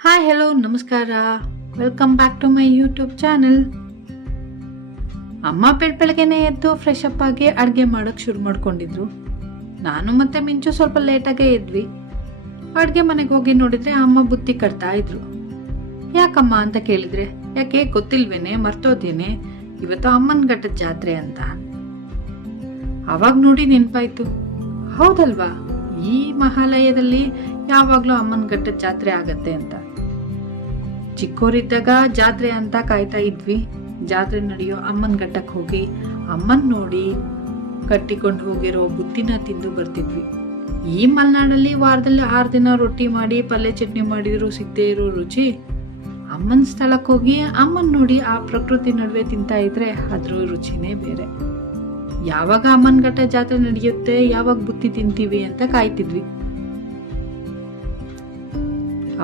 Hi hello ನಮಸ್ಕಾರ. Welcome back to my YouTube channel. ಅಮ್ಮ ಬೆಳಗ್ಗೆನೆ ಎದ್ದು ಫ್ರೆಶ್ ಅಪ್ ಆಗಿ ಅಡುಗೆ ಮಾಡೋಕ್ಕೆ ಶುರು ಮಾಡ್ಕೊಂಡಿದ್ರು. ನಾನು ಮತ್ತೆ ಮಿಂಚು ಸ್ವಲ್ಪ ಲೇಟಾಗೇ ಎದ್ವಿ. ಅಡುಗೆ ಮನೆಗೆ ಹೋಗಿ ನೋಡಿದ್ರೆ ಅಮ್ಮ ಬುತ್ತಿ ಕಟ್ತಾ ಇದ್ರು. ಯಾಕಮ್ಮ ಅಂತ ಕೇಳಿದ್ರೆ, ಯಾಕೆ ಗೊತ್ತಿಲ್ವೇನೆ, ಮರ್ತೋದೇನೆ, ಇವತ್ತು ಅಮ್ಮನ ಘಟ್ಟದ ಜಾತ್ರೆ ಅಂತ. ಅವಾಗ ನೋಡಿ ನೆನಪಾಯ್ತು, ಹೌದಲ್ವಾ, ಈ ಮಹಾಲಯದಲ್ಲಿ ಯಾವಾಗ್ಲೂ ಅಮ್ಮನ ಘಟ್ಟದ ಜಾತ್ರೆ ಆಗತ್ತೆ ಅಂತ. ಚಿಕ್ಕೋರಿದ್ದಾಗ ಜಾತ್ರೆ ಅಂತ ಕಾಯ್ತಾ ಇದ್ವಿ. ಜಾತ್ರೆ ನಡೆಯೋ ಅಮ್ಮನ ಘಟ್ಟಕ್ಕೆ ಹೋಗಿ ಅಮ್ಮನ್ ನೋಡಿ ಕಟ್ಟಿಕೊಂಡು ಹೋಗಿರೋ ಬುತ್ತಿನ ತಿಂದು ಬರ್ತಿದ್ವಿ. ಈ ಮಲೆನಾಡಲ್ಲಿ ವಾರದಲ್ಲಿ 6 ದಿನ ರೊಟ್ಟಿ ಮಾಡಿ ಪಲ್ಯ ಚಟ್ನಿ ಮಾಡಿದ್ರು ಸಿಗದೆ ಇರೋ ರುಚಿ, ಅಮ್ಮನ ಸ್ಥಳಕ್ಕೆ ಹೋಗಿ ಅಮ್ಮನ್ ನೋಡಿ ಆ ಪ್ರಕೃತಿ ನಡುವೆ ತಿಂತಾ ಇದ್ರೆ ಅದ್ರ ರುಚಿನೇ ಬೇರೆ. ಯಾವಾಗ ಅಮ್ಮನ ಘಟ್ಟ ಜಾತ್ರೆ ನಡೆಯುತ್ತೆ, ಯಾವಾಗ ಬುತ್ತಿ ತಿಂತೀವಿ ಅಂತ ಕಾಯ್ತಿದ್ವಿ.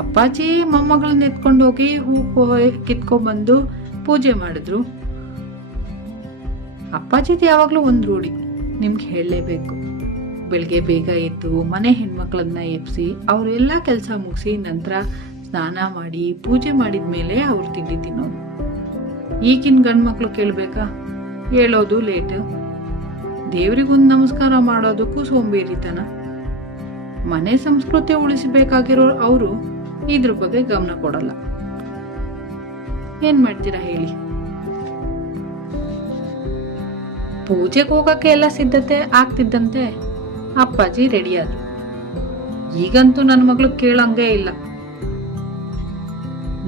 ಅಪ್ಪಾಜಿ ಮೊಮ್ಮಗಳನ್ನ ಎತ್ಕೊಂಡು ಹೋಗಿ ಹೂ ಕಿತ್ಕೊಂಡ್ಬಂದು ಪೂಜೆ ಮಾಡಿದ್ರು. ಅಪ್ಪಾಜಿದು ಯಾವಾಗ್ಲೂ ಒಂದು ರೂಢಿ, ನಿಮ್ಗೆ ಹೇಳಲೇಬೇಕು. ಬೆಳಿಗ್ಗೆ ಬೇಗ ಎದ್ದು ಮನೆ ಹೆಣ್ಮಕ್ಳನ್ನ ಎಬ್ಸಿ ಅವರೆಲ್ಲ ಕೆಲಸ ಮುಗಿಸಿ ನಂತರ ಸ್ನಾನ ಮಾಡಿ ಪೂಜೆ ಮಾಡಿದ್ಮೇಲೆ ಅವ್ರು ತಿಂಡಿ ತಿನ್ನೋದು. ಈಗಿನ ಗಂಡ್ಮಕ್ಳು ಕೇಳ್ಬೇಕಾ, ಹೇಳೋದು ಲೇಟ್, ದೇವ್ರಿಗೊಂದು ನಮಸ್ಕಾರ ಮಾಡೋದಕ್ಕೂ ಸೋಂಬೇರಿತನ. ಮನೆ ಸಂಸ್ಕೃತಿ ಉಳಿಸಬೇಕಾಗಿರೋ ಅವರು ಇದ್ರ ಬಗ್ಗೆ ಗಮನ ಕೊಡಲ್ಲ. ಏನ್ ಮಾಡ್ತೀರಾ ಹೇಳಿ? ಪೂಜೆಗೆ ಹೋಗಕ್ಕೆ ಎಲ್ಲ ಸಿದ್ಧತೆ ಆಗ್ತಿದ್ದಂತೆ ಅಪ್ಪಾಜಿ ರೆಡಿ ಆದ್ರು. ಈಗಂತೂ ನನ್ನ ಮಗಳು ಕೇಳಂಗೇ ಇಲ್ಲ.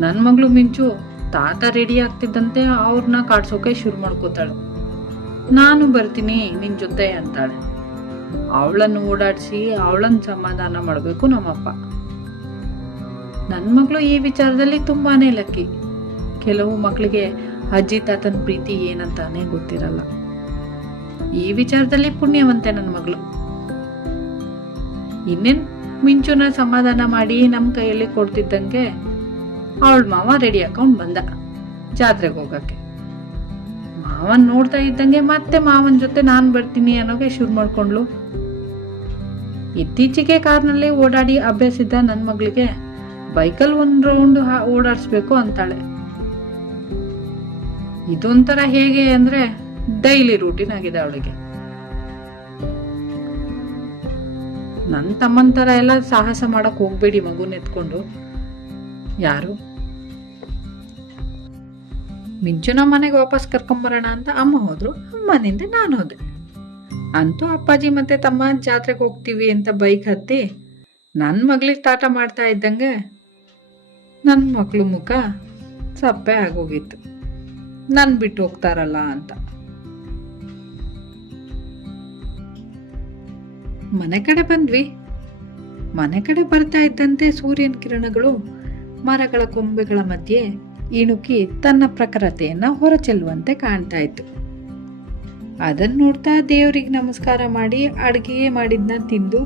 ನನ್ನ ಮಗಳು ಮಿಂಚು ತಾತ ರೆಡಿ ಆಗ್ತಿದ್ದಂತೆ ಅವ್ರನ್ನ ಕಾಡ್ಸೋಕೆ ಶುರು ಮಾಡ್ಕೋತಾಳೆ. ನಾನು ಬರ್ತೀನಿ ನಿನ್ ಜೊತೆ ಅಂತಾಳೆ. ಅವಳನ್ನು ಓಡಾಡಿಸಿ ಅವಳನ್ನ ಸಮಾಧಾನ ಮಾಡಬೇಕು ನಮ್ಮಪ್ಪ. ನನ್ನ ಮಗಳು ಈ ವಿಚಾರದಲ್ಲಿ ತುಂಬಾನೇ ಲಕ್ಕಿ. ಕೆಲವು ಮಕ್ಕಳಿಗೆ ಅಜ್ಜಿ ತಾತನ ಪ್ರೀತಿ ಏನಂತಾನೆ ಗೊತ್ತಿರಲ್ಲ. ಈ ವಿಚಾರದಲ್ಲಿ ಪುಣ್ಯವಂತೆ ನನ್ನ ಮಗಳು. ಇನ್ನೇನ್ ಮಿಂಚುನ ಸಮಾಧಾನ ಮಾಡಿ ನಮ್ಮ ಕೈಯಲ್ಲಿ ಕೊಡ್ತಿದ್ದಂಗೆ ಅವಳ ಮಾವ ರೆಡಿ ಹಾಕೊಂಡ್ ಬಂದ ಜಾತ್ರೆಗೆ ಹೋಗಕ್ಕೆ. ಮಾವನ್ ನೋಡ್ತಾ ಇದ್ದಂಗೆ ಮತ್ತೆ ಮಾವನ್ ಜೊತೆ ನಾನ್ ಬರ್ತೀನಿ ಅನ್ನೋಕೆ ಶುರು ಮಾಡ್ಕೊಂಡ್ಲು. ಇತ್ತೀಚೆಗೆ ಕಾರ್ನಲ್ಲಿ ಓಡಾಡಿ ಅಭ್ಯಾಸ ಇದ್ದ ನನ್ನ ಮಗಳಿಗೆ ಬೈಕಲ್ ಒಂದ್ ರೌಂಡ್ ಓಡಾಡ್ಸ್ಬೇಕು ಅಂತಾಳೆ. ಇದೊಂಥರ ಹೇಗೆ ಅಂದ್ರೆ ಡೈಲಿ ರೂಟೀನ್ ಆಗಿದೆ ಅವಳಿಗೆ. ನನ್ನ ತಮ್ಮನ ತರ ಎಲ್ಲ ಸಾಹಸ ಮಾಡಕ್ ಹೋಗ್ಬೇಡಿ ಮಗುನ ಎತ್ಕೊಂಡು ಯಾರು. ಮಿಂಚುನ ಮನೆಗೆ ವಾಪಸ್ ಕರ್ಕೊಂಬರೋಣ ಅಂತ ಅಮ್ಮ ಹೋದ್ರು, ಅಮ್ಮನಿಂದ ನಾನು ಹೋದೆ. ಅಂತೂ ಅಪ್ಪಾಜಿ ಮತ್ತೆ ತಮ್ಮ ಜಾತ್ರೆಗೆ ಹೋಗ್ತೀವಿ ಅಂತ ಬೈಕ್ ಹತ್ತಿ ನನ್ನ ಮಗಳಿಗೆ ಟಾಟ ಮಾಡ್ತಾ ಇದ್ದಂಗೆ ನನ್ನ ಮಗಳು ಮುಖ ಸಪ್ಪೆ ಆಗೋಗಿತ್ತು. ನನ್ ಬಿಟ್ಟು ಹೋಗ್ತಾರಲ್ಲ ಅಂತ. ಮನೆ ಕಡೆ ಬಂದ್ವಿ. ಮನೆ ಕಡೆ ಬರ್ತಾ ಇದ್ದಂತೆ ಸೂರ್ಯನ ಕಿರಣಗಳು ಮರಗಳ ಕೊಂಬೆಗಳ ಮಧ್ಯೆ ಇಣುಕಿ ತನ್ನ ಪ್ರಖರತೆಯನ್ನ ಹೊರಚೆಲ್ಲುವಂತೆ ಕಾಣ್ತಾ ಇತ್ತು. ಅದನ್ನ ನೋಡ್ತಾ ದೇವರಿಗೆ ನಮಸ್ಕಾರ ಮಾಡಿ ಅಡುಗೆ ಮಾಡಿದ್ನ ತಿಂದು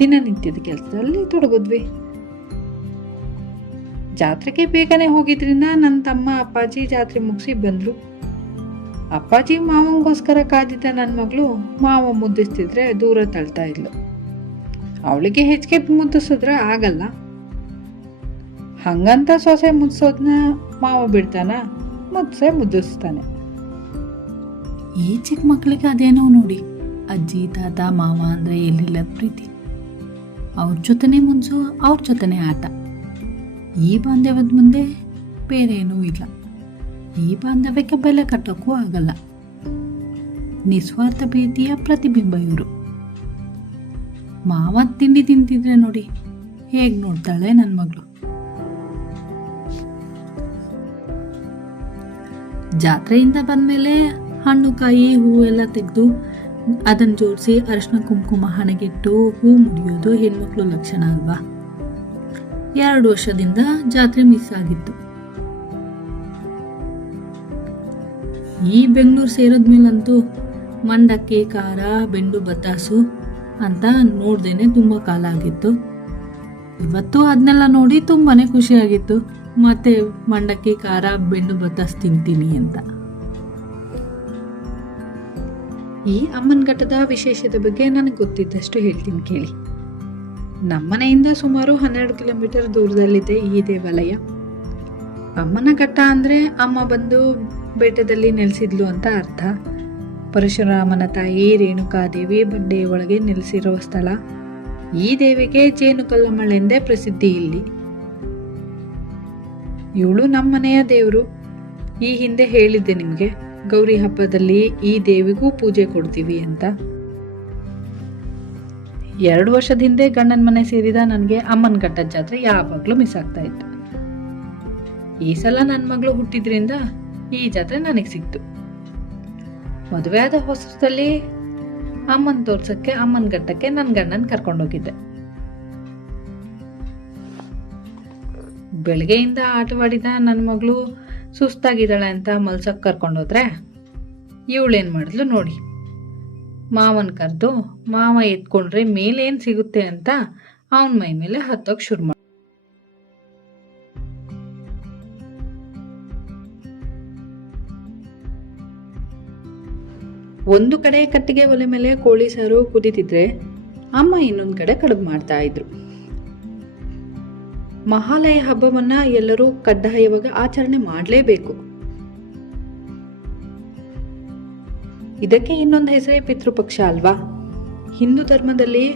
ದಿನನಿತ್ಯದ ಕೆಲಸದಲ್ಲಿ ತೊಡಗಿದ್ವಿ. ಜಾತ್ರೆಗೆ ಬೇಗನೆ ಹೋಗಿದ್ರಿಂದ ನನ್ನ ತಮ್ಮ ಅಪ್ಪಾಜಿ ಜಾತ್ರೆ ಮುಗಿಸಿ ಬಂದ್ರು. ಅಪ್ಪಾಜಿ ಮಾವಂಗೋಸ್ಕರ ಕಾದಿದ್ದ ನನ್ನ ಮಗಳು ಮಾವ ಮುದ್ದಿಸ್ತಿದ್ರೆ ದೂರ ತಳ್ತಾ ಇದ್ಲು. ಅವಳಿಗೆ ಹೆಚ್ಚಿಗೆ ಮುದ್ದಿಸಿದ್ರೆ ಆಗಲ್ಲ, ಹಂಗಂತ ಸೊಸೆ ಮುದ್ಸೋದ್ನ ಮಾವ ಬಿಡ್ತಾನ, ಮುದ್ಸೆ ಮುದ್ದಿಸ್ತಾನೆ. ಈ ಚಿಕ್ಕ ಮಕ್ಕಳಿಗೆ ಅದೇನೋ ನೋಡಿ, ಅಜ್ಜಿ ತಾತ ಮಾವ ಅಂದ್ರೆ ಎಲ್ಲಿಲ್ಲ ಪ್ರೀತಿ. ಅವ್ರ ಜೊತೆನೆ ಮುನ್ಸು, ಅವ್ರ ಜೊತೆನೆ ಆಟ. ಈ ಬಾಂಧವ್ಯದ ಮುಂದೆ ಬೇರೆ ಏನೂ ಇಲ್ಲ. ಈ ಬಾಂಧವ್ಯಕ್ಕೆ ಬೆಲೆ ಕಟ್ಟೋಕ್ಕೂ ಆಗಲ್ಲ. ನಿಸ್ವಾರ್ಥ ಪ್ರೀತಿಯ ಪ್ರತಿಬಿಂಬ ಇವರು. ಮಾವ ತಿಂಡಿ ತಿಂತಿದ್ರೆ ನೋಡಿ ಹೇಗ್ ನೋಡ್ತಾಳೆ ನನ್ನ ಮಗಳು. ಜಾತ್ರೆಯಿಂದ ಬಂದ್ಮೇಲೆ ಹಣ್ಣು ಕಾಯಿ ಹೂವೆಲ್ಲ ತೆಗೆದು ಅದನ್ನ ಜೋಡಿಸಿ ಅರಿಶಿನ ಕುಂಕುಮ ಹಣೆಗಿಟ್ಟು ಹೂ ಮುಡಿಯೋದು ಹೆಣ್ಮಕ್ಳು ಲಕ್ಷಣ ಅಲ್ವಾ. 2 ವರ್ಷದಿಂದ ಜಾತ್ರೆ ಮಿಸ್ ಆಗಿತ್ತು. ಈ ಬೆಂಗಳೂರು ಸೇರೋದ್ಮೇಲಂತೂ ಮಂಡಕ್ಕಿ ಖಾರ ಬೆಂಡು ಬತ್ತಾಸು ಅಂತ ನೋಡ್ದೇನೆ ತುಂಬಾ ಕಾಲ ಆಗಿತ್ತು. ಇವತ್ತು ಅದನ್ನೆಲ್ಲ ನೋಡಿ ತುಂಬಾನೇ ಖುಷಿ ಆಗಿತ್ತು. ಮತ್ತೆ ಮಂಡಕ್ಕಿ ಖಾರ ಬೆಂಡು ಬತ್ತಾಸ್ ತಿಂತೀನಿ ಅಂತ. ಈ ಅಮ್ಮನ ಘಟ್ಟದ ವಿಶೇಷತೆ ಬಗ್ಗೆ ನನಗೆ ಗೊತ್ತಿದ್ದಷ್ಟು ಹೇಳ್ತೀನಿ ಕೇಳಿ. ನಮ್ಮನೆಯಿಂದ ಸುಮಾರು 12 ಕಿಲೋಮೀಟರ್ ದೂರದಲ್ಲಿದೆ ಈ ದೇವಾಲಯ. ಅಮ್ಮನ ಘಟ್ಟ ಅಂದರೆ ಅಮ್ಮ ಬಂದು ಬೆಟ್ಟದಲ್ಲಿ ನೆಲೆಸಿದ್ಲು ಅಂತ ಅರ್ಥ. ಪರಶುರಾಮನ ತಾಯಿ ರೇಣುಕಾದೇವಿ ಬಂಡೆ ಒಳಗೆ ನೆಲೆಸಿರುವ ಸ್ಥಳ. ಈ ದೇವಿಗೆ ಜೇನುಕಲ್ಲಮ್ಮಳೆಂದೇ ಪ್ರಸಿದ್ಧಿ ಇಲ್ಲಿ. ಇವಳು ನಮ್ಮನೆಯ ದೇವರು. ಈ ಹಿಂದೆ ಹೇಳಿದ್ದೆ ನಿಮಗೆ, ಗೌರಿ ಹಬ್ಬದಲ್ಲಿ ಈ ದೇವಿಗೂ ಪೂಜೆ ಕೊಡ್ತೀವಿ ಅಂತ. 2 ವರ್ಷದ ಹಿಂದೆ ಗಂಡನ ಮನೆ ಸೇರಿದ ನನಗೆ ಅಮ್ಮನ ಘಟ್ಟದ ಜಾತ್ರೆ ಯಾವಾಗಲೂ ಮಿಸ್ ಆಗ್ತಾ ಇತ್ತು. ಈ ಸಲ ನನ್ನ ಮಗಳು ಹುಟ್ಟಿದ್ರಿಂದ ಈ ಜಾತ್ರೆ ನನಗೆ ಸಿಕ್ತು. ಮದುವೆ ಆದ ಹೊಸದಲ್ಲಿ ಅಮ್ಮನ ತೋರ್ಸಕ್ಕೆ ಅಮ್ಮನ ಘಟ್ಟಕ್ಕೆ ನನ್ನ ಗಂಡನ ಕರ್ಕೊಂಡೋಗಿದ್ದೆ. ಬೆಳಗ್ಗೆಯಿಂದ ಆಟವಾಡಿದ ನನ್ನ ಮಗಳು ಸುಸ್ತಾಗಿದ್ದಾಳೆ ಅಂತ ಮಲ್ಸಕ್ಕೆ ಕರ್ಕೊಂಡೋದ್ರೆ ಇವಳೇನು ಮಾಡಿದ್ಲು ನೋಡಿ. ಮಾವನ್ ಕರೆದು ಮಾವ ಎತ್ಕೊಂಡ್ರೆ ಮೇಲೇನು ಸಿಗುತ್ತೆ ಅಂತ ಅವನ ಮೈ ಮೇಲೆ ಹತ್ತೋಕೆ ಶುರು ಮಾಡಿ. ಒಂದು ಕಡೆ ಕಟ್ಟಿಗೆ ಒಲೆ ಮೇಲೆ ಕೋಳಿ ಸಾರು ಕುದಿತಿದ್ರೆ ಅಮ್ಮ ಇನ್ನೊಂದು ಕಡೆ ಕಡುಬು ಮಾಡ್ತಾ ಇದ್ರು. ಮಹಾಲಯ ಹಬ್ಬವನ್ನ ಎಲ್ಲರೂ ಕಡ್ಡಾಯವಾಗಿ ಆಚರಣೆ ಮಾಡಲೇಬೇಕು. ಇದಕ್ಕೆ ಇನ್ನೊಂದು ಹೆಸರೇ ಪಿತೃಪಕ್ಷ ಅಲ್ವಾ? ಹಿಂದೂ ಧರ್ಮದಲ್ಲಿ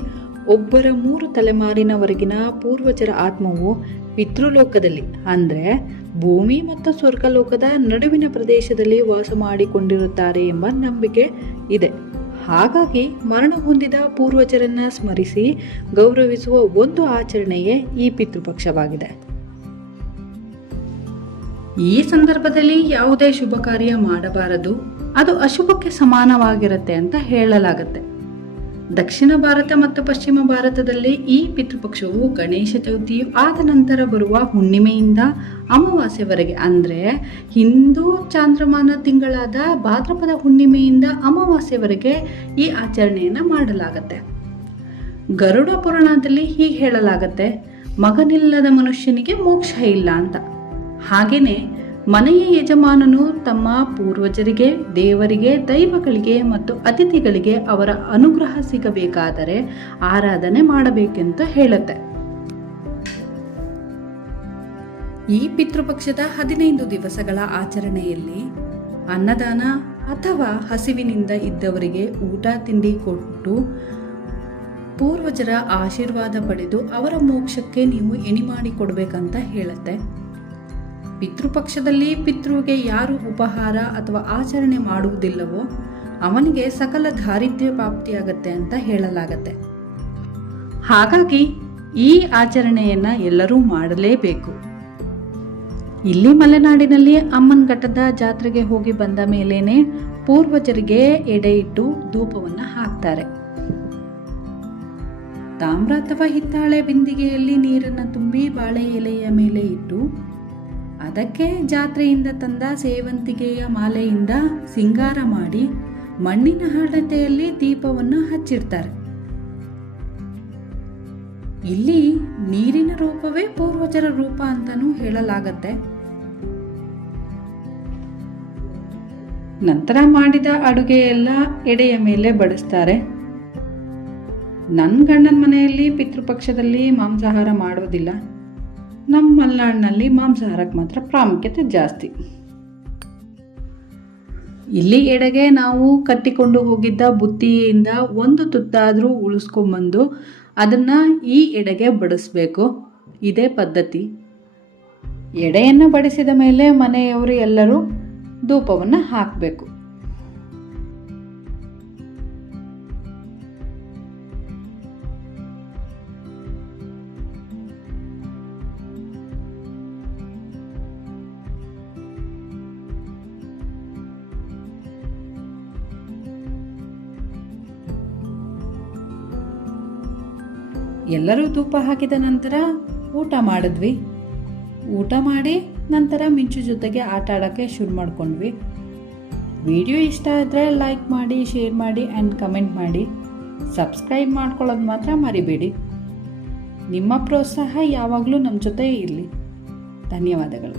ಒಬ್ಬರ 3 ತಲೆಮಾರಿನವರೆಗಿನ ಪೂರ್ವಜರ ಆತ್ಮವು ಪಿತೃಲೋಕದಲ್ಲಿ ಅಂದ್ರೆ ಭೂಮಿ ಮತ್ತು ಸ್ವರ್ಗಲೋಕದ ನಡುವಿನ ಪ್ರದೇಶದಲ್ಲಿ ವಾಸ ಮಾಡಿಕೊಂಡಿರುತ್ತಾರೆ ಎಂಬ ನಂಬಿಕೆ ಇದೆ. ಹಾಗಾಗಿ ಮರಣ ಹೊಂದಿದ ಪೂರ್ವಜರನ್ನ ಸ್ಮರಿಸಿ ಗೌರವಿಸುವ ಒಂದು ಆಚರಣೆಯೇ ಈ ಪಿತೃಪಕ್ಷವಾಗಿದೆ. ಈ ಸಂದರ್ಭದಲ್ಲಿ ಯಾವುದೇ ಶುಭ ಕಾರ್ಯ ಮಾಡಬಾರದು, ಅದು ಅಶುಭಕ್ಕೆ ಸಮಾನವಾಗಿರುತ್ತೆ ಅಂತ ಹೇಳಲಾಗುತ್ತೆ. ದಕ್ಷಿಣ ಭಾರತ ಮತ್ತು ಪಶ್ಚಿಮ ಭಾರತದಲ್ಲಿ ಈ ಪಿತೃಪಕ್ಷವು ಗಣೇಶ ಚೌತಿಯು ಆದ ನಂತರ ಬರುವ ಹುಣ್ಣಿಮೆಯಿಂದ ಅಮಾವಾಸ್ಯೆವರೆಗೆ, ಅಂದರೆ ಹಿಂದೂ ಚಾಂದ್ರಮಾನ ತಿಂಗಳಾದ ಭಾದ್ರಪದ ಹುಣ್ಣಿಮೆಯಿಂದ ಅಮಾವಾಸ್ಯೆವರೆಗೆ ಈ ಆಚರಣೆಯನ್ನು ಮಾಡಲಾಗತ್ತೆ. ಗರುಡ ಪುರಾಣದಲ್ಲಿ ಹೀಗೆ ಹೇಳಲಾಗತ್ತೆ, ಮಗನಿಲ್ಲದ ಮನುಷ್ಯನಿಗೆ ಮೋಕ್ಷ ಇಲ್ಲ ಅಂತ. ಹಾಗೇನೆ ಮನೆಯ ಯಜಮಾನನು ತಮ್ಮ ಪೂರ್ವಜರಿಗೆ, ದೇವರಿಗೆ, ದೈವಗಳಿಗೆ ಮತ್ತು ಅತಿಥಿಗಳಿಗೆ ಅವರ ಅನುಗ್ರಹ ಸಿಗಬೇಕಾದರೆ ಆರಾಧನೆ ಮಾಡಬೇಕೆಂದು ಹೇಳುತ್ತೆ. ಈ ಪಿತೃಪಕ್ಷದ 15 ದಿವಸಗಳ ಆಚರಣೆಯಲ್ಲಿ ಅನ್ನದಾನ ಅಥವಾ ಹಸಿವಿನಿಂದ ಇದ್ದವರಿಗೆ ಊಟ ತಿಂಡಿ ಕೊಟ್ಟು ಪೂರ್ವಜರ ಆಶೀರ್ವಾದ ಪಡೆದು ಅವರ ಮೋಕ್ಷಕ್ಕೆ ನೀವು ಎಣಿ ಮಾಡಿ ಕೊಡಬೇಕಂತ ಹೇಳುತ್ತೆ. ಪಿತೃಪಕ್ಷದಲ್ಲಿ ಪಿತೃಗೆ ಯಾರು ಉಪಹಾರ ಅಥವಾ ಆಚರಣೆ ಮಾಡುವುದಿಲ್ಲವೋ ಅವನಿಗೆ ಸಕಲ ದಾರಿದ್ರ್ಯ ಪ್ರಾಪ್ತಿಯಾಗತ್ತೆ ಅಂತ ಹೇಳಲಾಗತ್ತೆ. ಹಾಗಾಗಿ ಈ ಆಚರಣೆಯನ್ನ ಎಲ್ಲರೂ ಮಾಡಲೇಬೇಕು. ಇಲ್ಲಿ ಮಲೆನಾಡಿನಲ್ಲಿ ಅಮ್ಮನ ಘಟ್ಟದ ಜಾತ್ರೆಗೆ ಹೋಗಿ ಬಂದ ಮೇಲೇನೆ ಪೂರ್ವಜರಿಗೆ ಎಡೆ ಇಟ್ಟು ಧೂಪವನ್ನ ಹಾಕ್ತಾರೆ. ತಾಮ್ರ ಅಥವಾ ಹಿತ್ತಾಳೆ ಬಿಂದಿಗೆಯಲ್ಲಿ ನೀರನ್ನು ತುಂಬಿ ಬಾಳೆ ಎಲೆಯ ಮೇಲೆ ಇಟ್ಟು ಅದಕ್ಕೆ ಜಾತ್ರೆಯಿಂದ ತಂದ ಸೇವಂತಿಗೆಯ ಮಾಲೆಯಿಂದ ಸಿಂಗಾರ ಮಾಡಿ ಮಣ್ಣಿನ ಹಣತೆಯಲ್ಲಿ ದೀಪವನ್ನು ಹಚ್ಚಿರ್ತಾರೆ. ಇಲ್ಲಿ ನೀರಿನ ರೂಪವೇ ಪೂರ್ವಜರ ರೂಪ ಅಂತಾನೂ ಹೇಳಲಾಗತ್ತೆ. ನಂತರ ಮಾಡಿದ ಅಡುಗೆ ಎಲ್ಲ ಎಡೆಯ ಮೇಲೆ ಬಡಿಸ್ತಾರೆ. ನನ್ನ ಗಂಡನ ಮನೆಯಲ್ಲಿ ಪಿತೃಪಕ್ಷದಲ್ಲಿ ಮಾಂಸಾಹಾರ ಮಾಡೋದಿಲ್ಲ. ನಮ್ಮ ಮಲೆನಾಡಿನಲ್ಲಿ ಮಾಂಸಾಹಾರಕ್ಕೆ ಮಾತ್ರ ಪ್ರಾಮುಖ್ಯತೆ ಜಾಸ್ತಿ. ಇಲ್ಲಿ ಎಡೆಗೆ ನಾವು ಕಟ್ಟಿಕೊಂಡು ಹೋಗಿದ್ದ ಬುತ್ತಿಯಿಂದ ಒಂದು ತುತ್ತಾದರೂ ಉಳಿಸ್ಕೊಂಡ್ಬಂದು ಅದನ್ನು ಈ ಎಡೆಗೆ ಬಡಿಸ್ಬೇಕು. ಇದೇ ಪದ್ಧತಿ. ಎಡೆಯನ್ನು ಬಡಿಸಿದ ಮೇಲೆ ಮನೆಯವರು ಎಲ್ಲರೂ ಧೂಪವನ್ನು ಹಾಕಬೇಕು. ಎಲ್ಲರೂ ಧೂಪ ಹಾಕಿದ ನಂತರ ಊಟ ಮಾಡಿದ್ವಿ. ಊಟ ಮಾಡಿ ನಂತರ ಮಿಂಚು ಜೊತೆಗೆ ಆಟ ಆಡೋಕ್ಕೆ ಶುರು ಮಾಡ್ಕೊಂಡ್ವಿ. ವಿಡಿಯೋ ಇಷ್ಟ ಆದರೆ ಲೈಕ್ ಮಾಡಿ, ಶೇರ್ ಮಾಡಿ ಆ್ಯಂಡ್ ಕಮೆಂಟ್ ಮಾಡಿ. ಸಬ್ಸ್ಕ್ರೈಬ್ ಮಾಡ್ಕೊಳ್ಳೋದು ಮಾತ್ರ ಮರಿಬೇಡಿ. ನಿಮ್ಮ ಪ್ರೋತ್ಸಾಹ ಯಾವಾಗಲೂ ನಮ್ಮ ಜೊತೆ ಇರಲಿ. ಧನ್ಯವಾದಗಳು.